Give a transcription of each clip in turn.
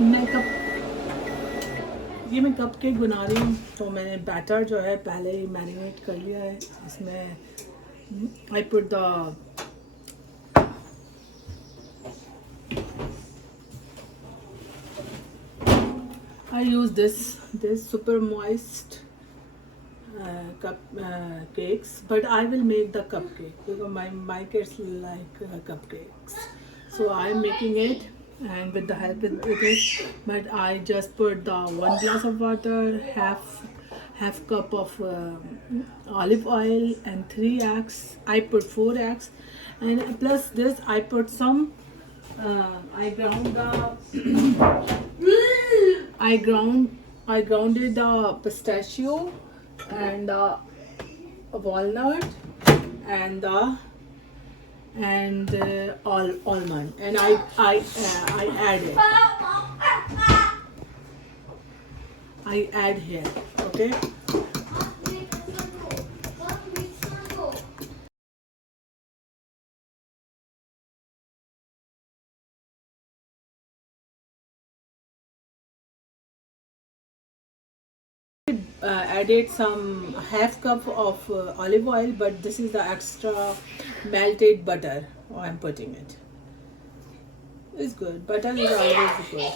मैं ये मैं कपकेक बना रही हूँ। तो मैंने बैटर जो है पहले ही मैरिनेट कर लिया है। इसमें I put the I use this super moist cakes, but I will make the cupcake because my kids like cupcakes. So I'm making it, and with the help with it. But I just put the 1 glass of water, half cup of olive oil, and 3 eggs. I put 4 eggs, and plus this I put some. I ground the I grounded the pistachio and the walnut and the and all almond, and I add it. I add here. Okay. Added some half cup of olive oil, but this is the extra melted butter. I'm putting it. It's good. Butter is always good.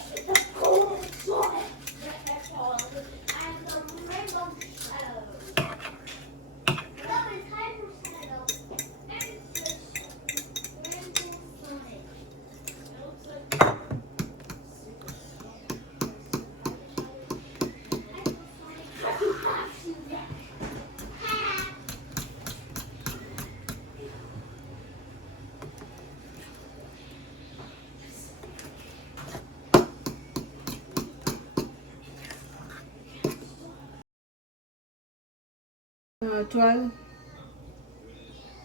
Uh, 12,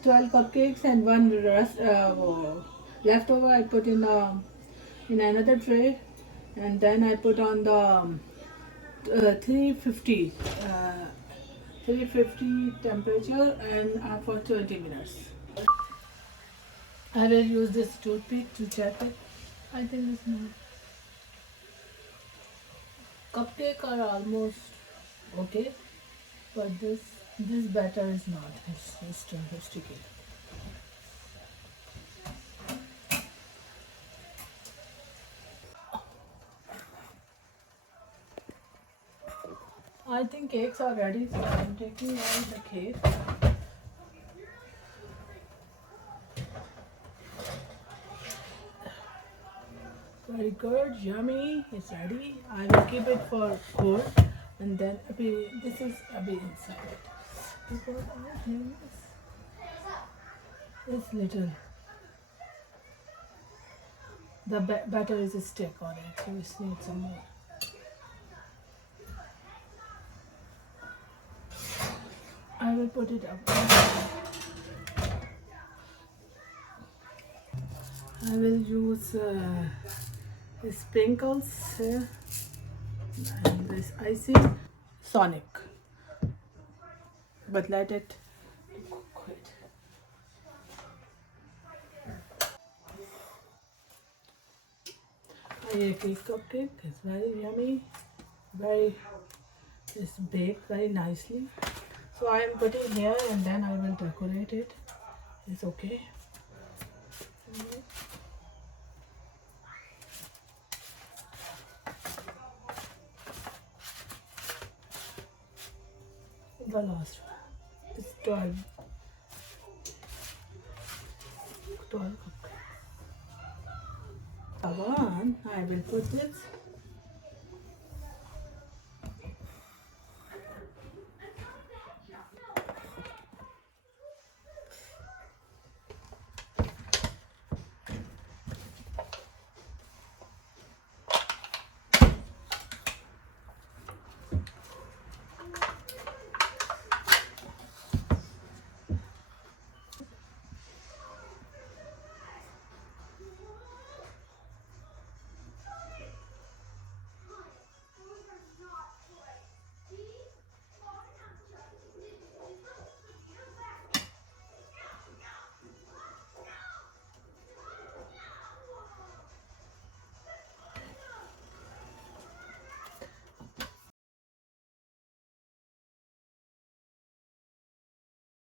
12 cupcakes and one leftover I put in another tray, and then I put on the 350 temperature and for 20 minutes. I will use this toothpick to check it. I think it's not. Cupcake are almost okay, but this batter is not. It's still sticky. I think cakes are ready, so I'm taking out the cake. Very good, yummy. It's ready. I will keep it for cold, and then this is inside it. Because I think it's little. The batter is stick on it, so we need some more. I will put it up. I will use sprinkles here and this icing. Sonic, but let it quit. A cake cupcake is very yummy, it's baked very nicely. So I am putting here and then I will decorate it. It's okay. The last one is 12 cupcakes. One, I will put this